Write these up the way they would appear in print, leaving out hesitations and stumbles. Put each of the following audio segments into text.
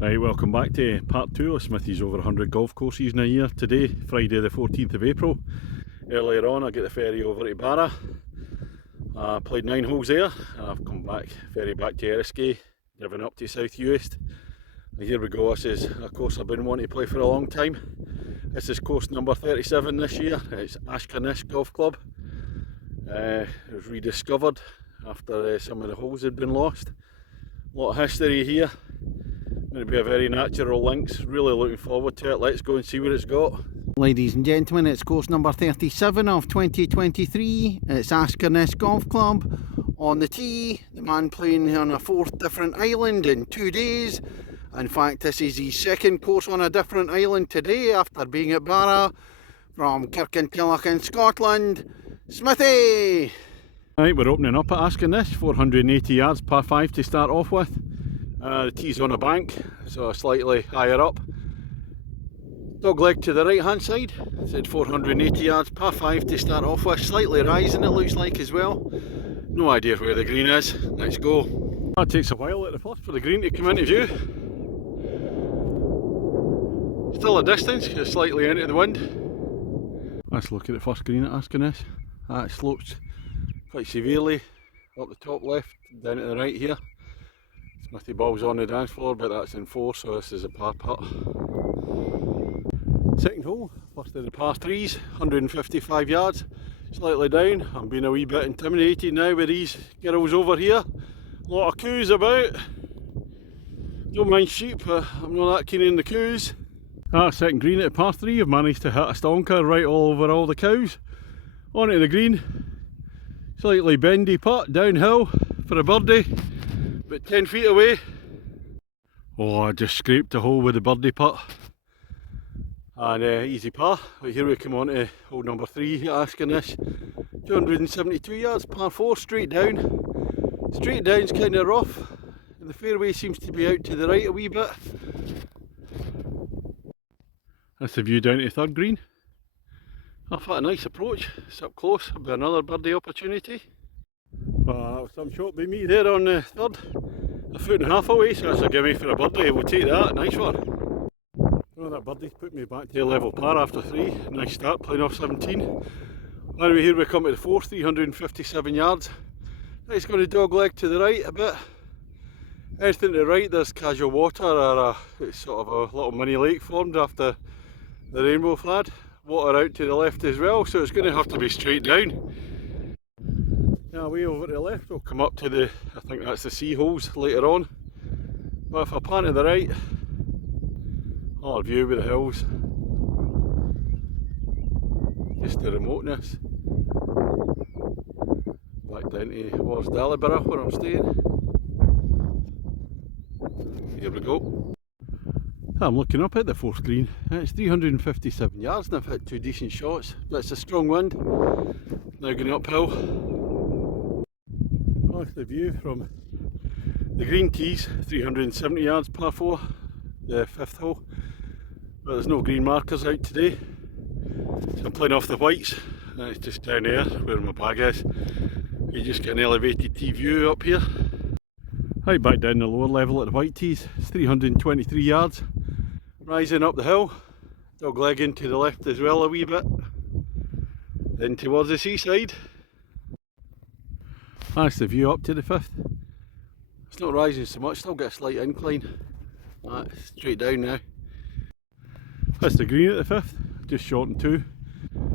Right, welcome back to part 2 of Smithy's over 100 golf courses in a year. Today, Friday the 14th of April. Earlier on I get the ferry over to Barra. I played 9 holes there and I've come back, ferry back to Askernish, driven up to South Uist. And here we go, this is a course I've been wanting to play for a long time. This is course number 37 this year. It's Askernish Golf Club. It was rediscovered after some of the holes had been lost. A lot of history here. Going to be a very natural links, really looking forward to it. Let's go and see what it's got. Ladies and gentlemen, it's course number 37 of 2023. It's Askernish Golf Club. On the tee, the man playing on a 4th different island in 2 days. In fact, this is his second course on a different island today after being at Barra. From Kirkintilloch in Scotland, Smithy! Right, we're opening up at Askernish, 480 yards, par 5 to start off with. The tee's on a bank, so slightly higher up. Dog leg to the right hand side, said 480 yards, par 5 to start off with, slightly rising it looks like as well. No idea where the green is, let's go. That takes a while at the first for the green to come into view. Still a distance, just slightly into the wind. Let's look at the first green at Askernish. That slopes quite severely up the top left, down to the right here. Smithy ball's on the dance floor, but that's in 4, so this is a par putt. Second hole, first of the par 3s, 155 yards, slightly down. I'm being a wee bit intimidated now with these girls over here. A lot of coos about. Don't mind sheep, I'm not that keen on the coos. Second green at the par 3, I've managed to hit a stonker right all over all the cows. Onto the green, slightly bendy putt, downhill for a birdie. About 10 feet away. Oh, I just scraped a hole with the birdie putt. And easy par. But here we come on to hole number 3 at Askernish. 272 yards, par 4, straight down. Straight down's kind of rough. And the fairway seems to be out to the right a wee bit. That's the view down to the third green. I've had a nice approach. It's up close. There'll be another birdie opportunity. Some shot by me there on the third, a foot and a half away, so that's a gimme for a birdie. We'll take that, nice one. Oh, that birdie put me back to a level par after 3, nice start playing off 17. Anyway, here we come to the 4th, 357 yards. It's going to dog leg to the right a bit. Anything to the right, there's casual water, or it's sort of a little mini lake formed after the rainbow flood. Water out to the left as well, so it's going to have to be straight down. Now way over to the left, we'll come up to the, I think that's the sea holes later on. But if I pan to the right, I'll view with the hills. Just the remoteness. Back down towards Daliborough where I'm staying. Here we go. I'm looking up at the 4th green. It's 357 yards and I've hit 2 decent shots, but it's a strong wind. Now going uphill. The view from the green tees, 370 yards, par 4, the 5th hole. But there's no green markers out today, so I'm playing off the whites. And it's just down there where my bag is. You just get an elevated tee view up here. Right back down the lower level at the white tees, it's 323 yards, rising up the hill, dog legging to the left as well a wee bit, then towards the seaside. That's the view up to the 5th. It's not rising so much, still get a slight incline. Straight down now. That's the green at the 5th, just shortened 2.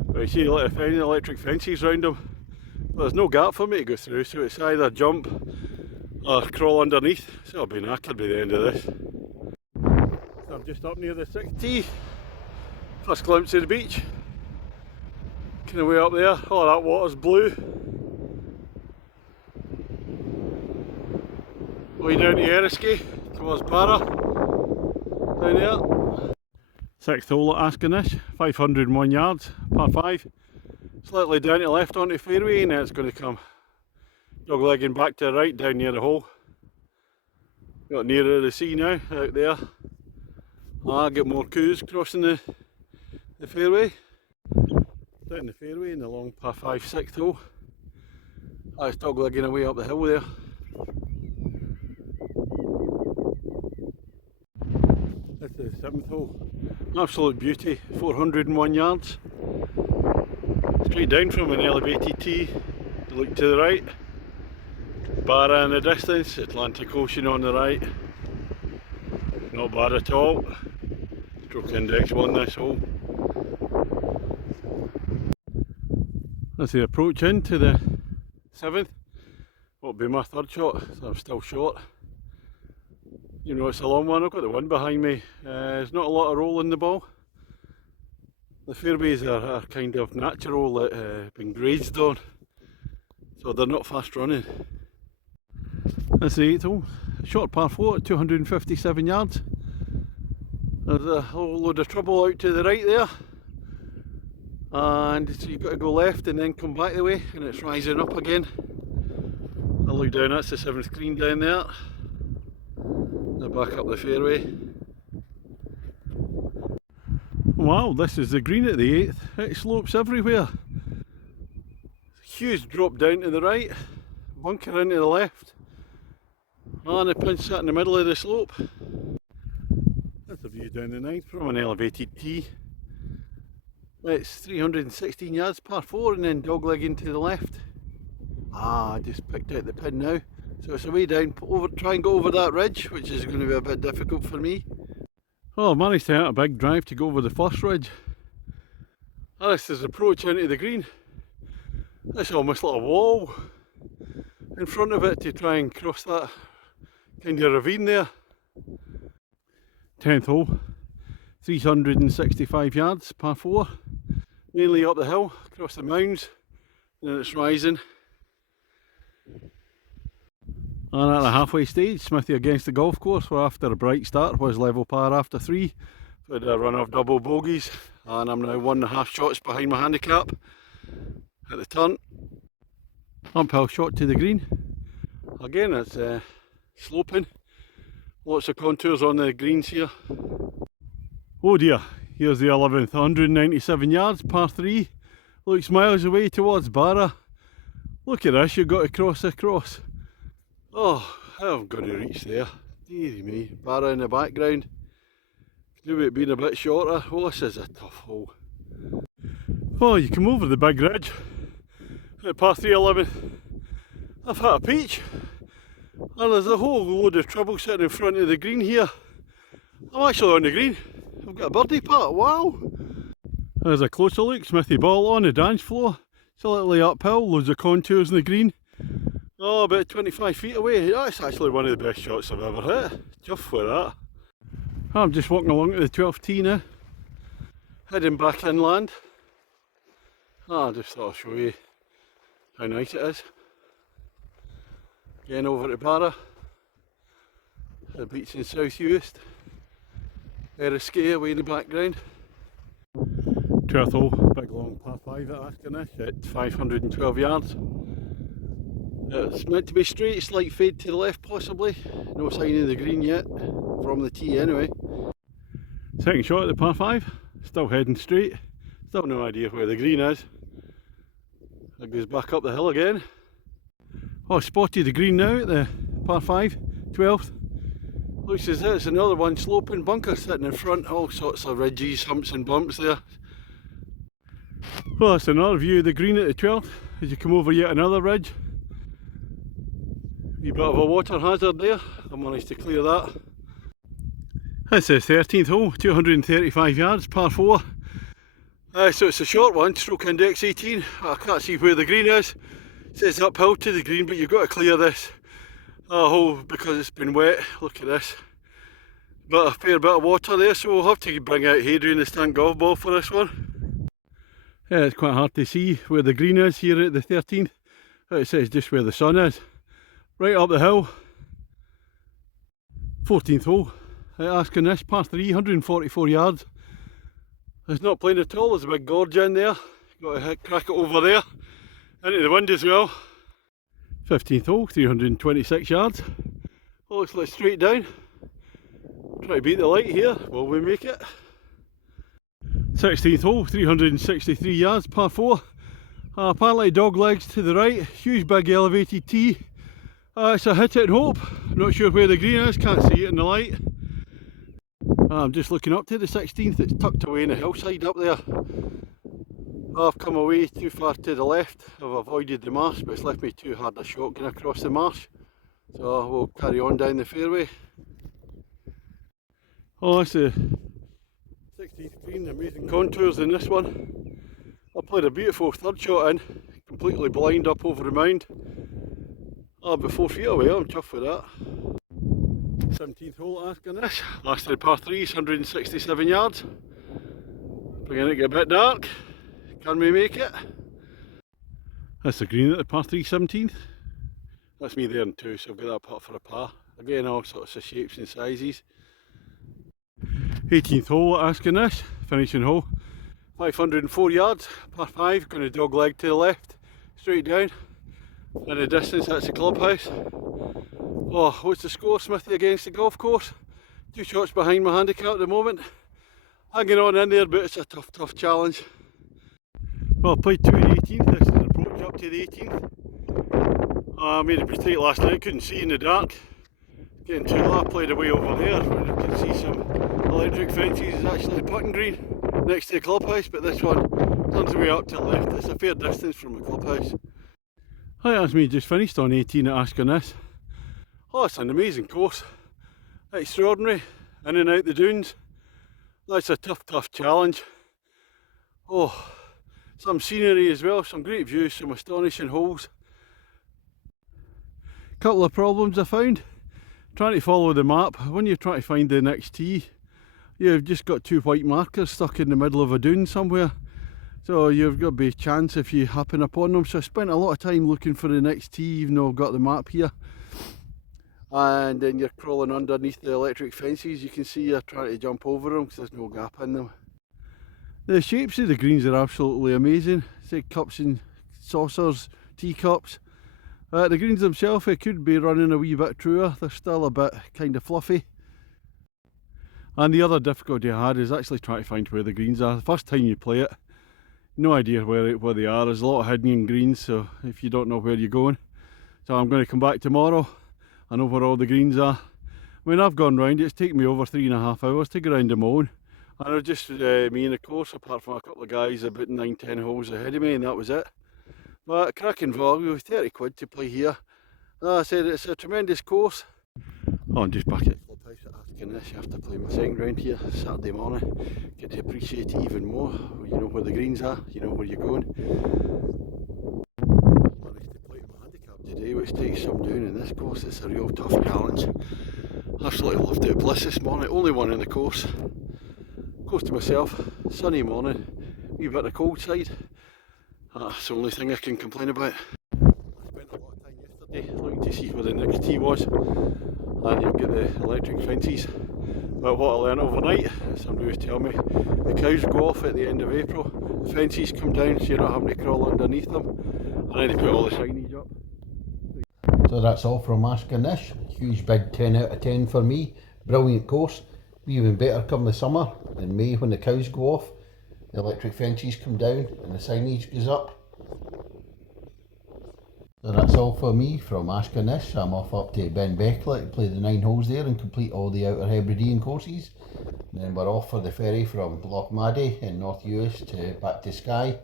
But you see a lot of electric fences around them. But there's no gap for me to go through, so it's either jump or crawl underneath. So I'll be knackered by the end of this. So I'm just up near the 6th tee. First glimpse of the beach. Kind of way up there. Oh, that water's blue. Way down to Eriskay, towards Barra, down there. 6th hole at Askernish, 501 yards, par 5. Slightly down to the left onto the fairway, and then it's going to come dog legging back to the right down near the hole. Got nearer the sea now, out there. Get more coos crossing the fairway. Down the fairway in the long par 5 6th hole. It's dog legging away up the hill there. 7th hole. Absolute beauty, 401 yards. Straight down from an elevated tee. Look to the right. Barra in the distance, Atlantic Ocean on the right. Not bad at all. Stroke index won this hole. As the approach into the 7th, what'll be my third shot, so I'm still short. You know, it's a long one. I've got the wind behind me. There's not a lot of roll in the ball. The fairways are kind of natural, been grazed on, so they're not fast running. That's the 8th hole. Short par 4 at 257 yards. There's a whole load of trouble out to the right there, and so you've got to go left and then come back the way, and it's rising up again. I look down, that's the 7th green down there. Now back up the fairway. Wow, this is the green at the 8th. It slopes everywhere. Huge drop down to the right, bunker into the left, and the pin sat in the middle of the slope. That's a view down the 9th from an elevated tee. It's 316 yards par 4 and then doglegging to the left. I just picked out the pin now. So it's a way down, try and go over that ridge, which is going to be a bit difficult for me. Well, I've managed to hit a big drive to go over the first ridge. This is approach into the green. It's almost like a wall in front of it to try and cross that kind of ravine there. 10th hole, 365 yards, par 4. Mainly up the hill, across the mounds, and then it's rising. And at the halfway stage, Smithy against the golf course, where after a bright start was level par after 3. Had a run of double bogeys, and I'm now 1.5 shots behind my handicap at the turn. Uphill shot to the green. Again, it's sloping. Lots of contours on the greens here. Oh dear, here's the 11th, 197 yards, par 3. Looks miles away towards Barra. Look at this, you've got to cross across. Oh, I'm going to reach there. Deary me, Barra in the background. Could it been a bit shorter? Oh, this is a tough hole. Oh, you come over the big ridge at par 3 11. I've hit a peach, and there's a whole load of trouble sitting in front of the green here. I'm actually on the green. I've got a birdie putt, wow! There's a closer look, Smithy ball on the dance floor. Slightly uphill, loads of contours in the green. Oh, about 25 feet away. That's actually one of the best shots I've ever hit. Chuff for that. I'm just walking along to the 12th tee now, heading back inland. I just thought I'll show you how nice it is. Again over to Barra, the beach in South Uist. Eriskay away in the background. 12th hole, big long par 5 at Askernish at 512 yards. It's meant to be straight, slight fade to the left possibly. No sign of the green yet, from the tee anyway. Second shot at the par 5, still heading straight. Still no idea where the green is. It goes back up the hill again. Oh, spotted the green now at the par 5, 12th. Looks as if it's another one sloping, bunker sitting in front, all sorts of ridges, humps and bumps there. Well, that's another view of the green at the 12th as you come over yet another ridge. Wee bit of a water hazard there, I managed to clear that. That's the 13th hole, 235 yards, par 4. So it's a short one, stroke index 18. I can't see where the green is. It says uphill to the green, but you've got to clear this hole because it's been wet. Look at this. But a fair bit of water there, so we'll have to bring out Hadrian the stand golf ball for this one. Yeah, it's quite hard to see where the green is here at the 13th. It says just where the sun is. Right up the hill. 14th hole at Askernish, par 3, 144 yards. It's not playing at all, there's a big gorge in there. Got to crack it over there. Into the wind as well. 15th hole, 326 yards. Oh, looks like straight down. Try to beat the light here, will we make it? 16th hole, 363 yards, par 4. Apparently dog legs to the right, huge big elevated tee. It's a hit it and hope. Not sure where the green is, can't see it in the light. I'm just looking up to the 16th, it's tucked away in the hillside up there. I've come away too far to the left, I've avoided the marsh, but it's left me too hard a shot going across the marsh. So we'll carry on down the fairway. Oh, that's the 16th green, amazing contours in this one. I played a beautiful third shot in, completely blind up over the mound. Oh, about 4 feet away, I'm chuffed with that. 17th hole at Askernish, lasted par 3s, 167 yards. Beginning to get a bit dark, can we make it? That's the green at the par 3 17th. That's me there in 2, so I've got that putt for a par. Again, all sorts of shapes and sizes. 18th hole at Askernish, finishing hole. 504 yards, par 5, going to dog leg to the left, straight down. In the distance, that's the clubhouse. Oh, what's the score, Smithy, against the golf course? 2 shots behind my handicap at the moment. Hanging on in there, but it's a tough challenge. Well, I played 2 in the 18th, this is an approach up to the 18th. I made a mistake last night, couldn't see in the dark. Getting too low, I played away over there, where you can see some electric fences. It's actually a putting green next to the clubhouse, but this one turns away up to the left. It's a fair distance from the clubhouse. Hi, that's me just finished on 18 at Askernish. Oh, it's an amazing course. Extraordinary, in and out the dunes. That's a tough challenge. Oh, some scenery as well, some great views, some astonishing holes. Couple of problems I found. Trying to follow the map, when you're trying to find the next tee, you've just got 2 white markers stuck in the middle of a dune somewhere. So you've got to be a chance if you happen upon them. So I spent a lot of time looking for the next tee, even though I've got the map here. And then you're crawling underneath the electric fences. You can see you're trying to jump over them because there's no gap in them. The shapes of the greens are absolutely amazing. Say cups and saucers, teacups. The greens themselves, they could be running a wee bit truer. They're still a bit kind of fluffy. And the other difficulty I had is actually trying to find where the greens are. The first time you play it, no idea where they are. There's a lot of hidden greens, so if you don't know where you're going. So I'm going to come back tomorrow. I know where all the greens are. When I've gone round, it's taken me over 3.5 hours to go round them all. And it was just me and the course, apart from a couple of guys about 9-10 holes ahead of me, and that was it. But cracking value with 30 quid to play here. Like I said, it's a tremendous course. Oh, I'm just back at the clubhouse at Askernish after playing my second round here Saturday morning. Get to appreciate it even more. You know where the greens are, you know where you're going. Managed to play my handicap today, which takes some doing in this course. It's a real tough challenge. Absolutely loved it. Bliss this morning, only one in the course. Close to myself, sunny morning, wee bit on the cold side. That's the only thing I can complain about. I spent a lot of time yesterday looking to see where the next tee was, and you've got the electric fences. But what I learned overnight, somebody was telling me, the cows go off at the end of April, the fences come down so you're not having to crawl underneath them, and then they put all the signage up. So that's all from Askernish. Huge big 10 out of 10 for me. Brilliant course. Be even better come the summer in May when the cows go off. The electric fences come down and the signage goes up. So that's all for me from Askernish. I'm off up to Ben Becklet, play the 9 holes there and complete all the Outer Hebridean courses. And then we're off for the ferry from Loch Maddie in North US to back to Skye.